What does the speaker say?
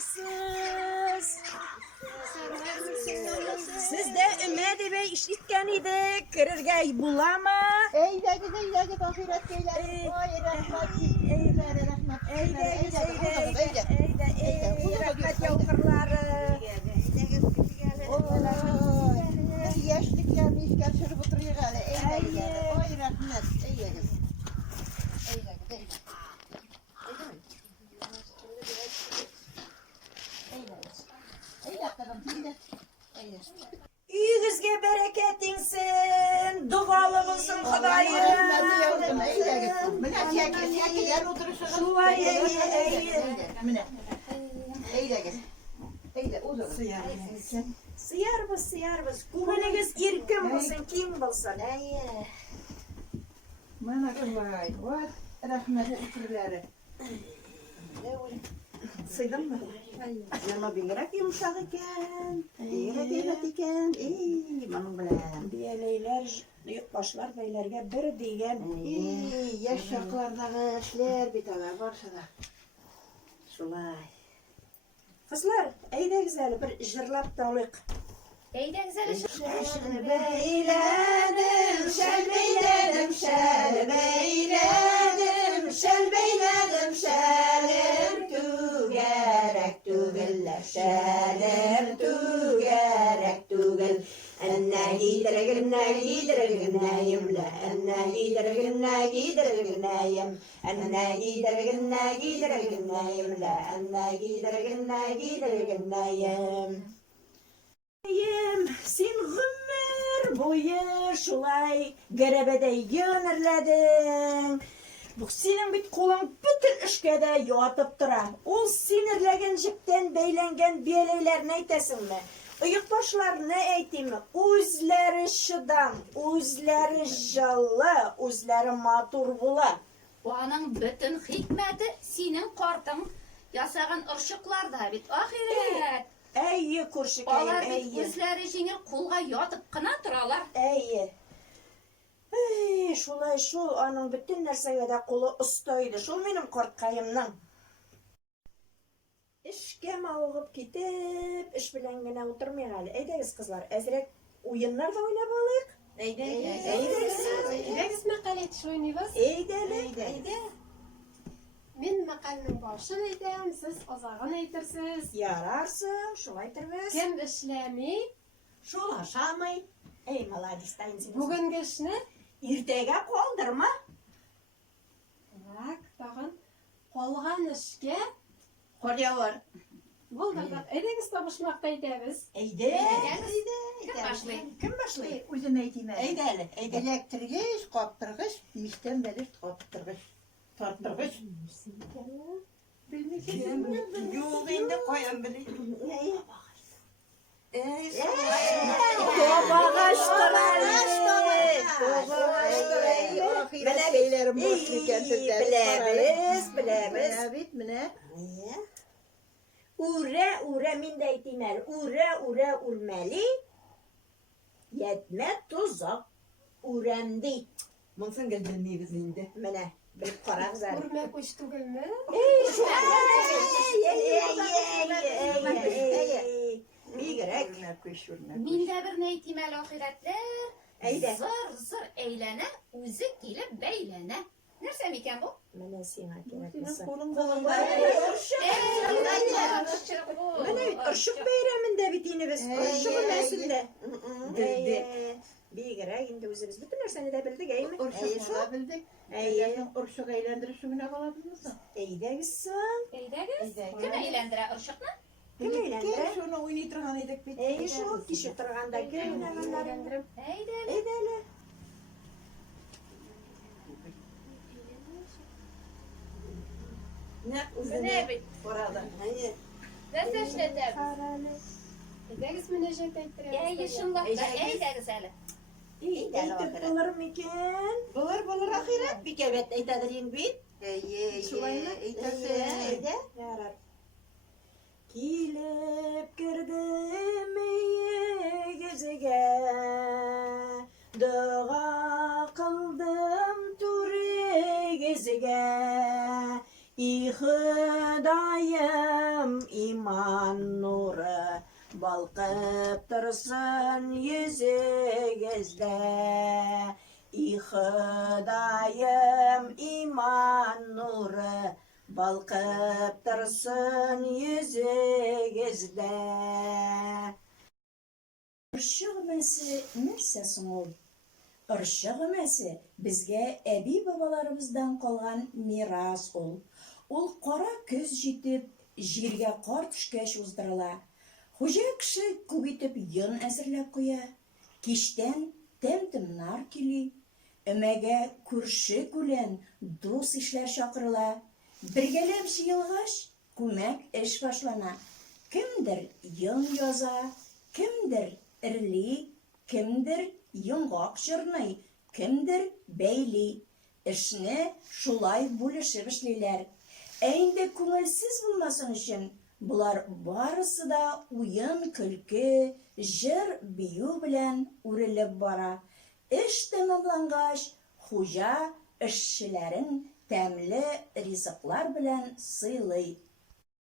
qalaysiz? Sizde Ümidi Bey işitken idik, kirirge bulamı? Eydegiz ahiret beyler. Oy rahmat. Eydegiz, rahmet yavruları. Oy, yaşlık gelmiş, geçirip oturuyor gale. Eydegiz, oy rahmet. Eydegiz. Yüzüzge bereketinsin, dualı bulsun Hudayım. Sıyarbız. Kulunuz irkim bulsun, kim bulsun? Mana kılay, var rahmet şükürleri. Sıydın mı? Yama bilerek yumuşak iken, kıymet iken, manım bilen. Biyeleyler, başlar beylerge bir diyen. Yaşaklardaki işler bir tane varsa da. Şulay. Kızlar, eyde güzel bir jırlap dalık. Eyde güzel iş. Şel beyledim, şelim tügerek tügel. Enne giderek neyim la, enne giderek neyim, enne giderek neyim la, enne giderek neyim. Sen gümür boyu şulay gerebede yönürledin. Bu senin bit kolun bütün işkede yatıp tura. O sinirlegen jipten beylengen biyeleyler neytesin mi? Uyukbaşlar ne eğitim mi? Özleri şıdan, özleri jalı, özleri matur bula. Onun bütün hikmeti senin kortun yasagan ırşıklarda bit ahiret. Ey kurşuk Olar bit ey. özleri jеңil kulga yatıp kına turalar. Ey. Şulay şu anın bütün nersege de kolu ustaydı. Şu benim kortkayımның. İşke mağıp gitip, iş bilen gene oturmaya hali. Eydegiz kızlar, ezrek oyunlar da oynap alayık. Eydegiz maqal etiş oynayız. Eyde. Men maqalning boshini aytayam, siz ozog'ini aytirsiz. Yararsın, şulay tirmiz. Kim ishlamay, Şulaşamay. Ey maladis dayınsı. bugungi ishni Ertege qoldurma. bak, tag'in qolgan ishga Koruyor. bo'ldi. Eydegiz topishmoqda aytamiz. Eyde. Kim başlayın? Kim başlayı? Uzun eğitime. Eyde. Elektriğiz, kaptırgış, işten belir kaptırgış. Tarttırgış. Yok indi koyan biri. Ure min deytimel. Ure urmeli. Yetme tuzak. Uremdi. Monsun geldirmeyiz indi. Mene. Bir karak zar. Urmak ish tugilmi? Bir gerek. Minde bir neytimel ahiretler. Eyde. Zır eylene, özü gelip beylene. Nerse miken bu? Mene sina gerek. Mene ırşık beyramında bittiğini biz. Irşık mesulde. Bir gerek indi özümüz bütün derseni de bildik ey mi? Urşuk olabildik. Urşuk eğlendirip şuna kalabildiniz mi? Eyde gitsin. Eydegiz. Kim eylendire ırşıkla? Kim eğlendir? Şunu oynaytırgan edik bit. Ey şu kişi tırganda gönülenler indirim. Eydeli. Eydele. Ne bit? Orada. Nerse işledim? Eydegiz menajat aytiramiz. Ey yaşınlıkta eydegiz hele. Eytip bulur iken. Bulur ahiret. Bir kevet eytadirin bit. Eytasi. Yarar. Kilip girdim gözüge. Dua kıldım turi gözüge. İyi Hüdayım иман нуры, балқып тұрсын yüzігізді. И Құдайым иман нуры, балқып тұрсын yüzігізді. Ыршық мәсі нәрсе соң ул? Ыршық мәсі бізге әби бабаларыбыздан қалған мирас ул. Ул қара көз жетіп, жерге қар түшкәч уздырыла. Хуҗа кеше күп итеп йон әзерләп куя. Киштән тәм-томнар кили. Өмәгә күрше-күлән, дус-ишләр чакырыла. Бергәләп җыелгач, күмәк эш башлана. Кемдер йон яза, кемдер ирли, кемдер йоңгак җырный, кемдер бәйли. Эшне шулай бүлешеп эшлиләр. Ә инде күңелсез булмасын өчен, булар барысы да уен, көлке, җыр, бию белән үрелеп бара. Эш тәмамлангач, хуҗа эшчеләрен тәмле ризыклар белән сыйлый.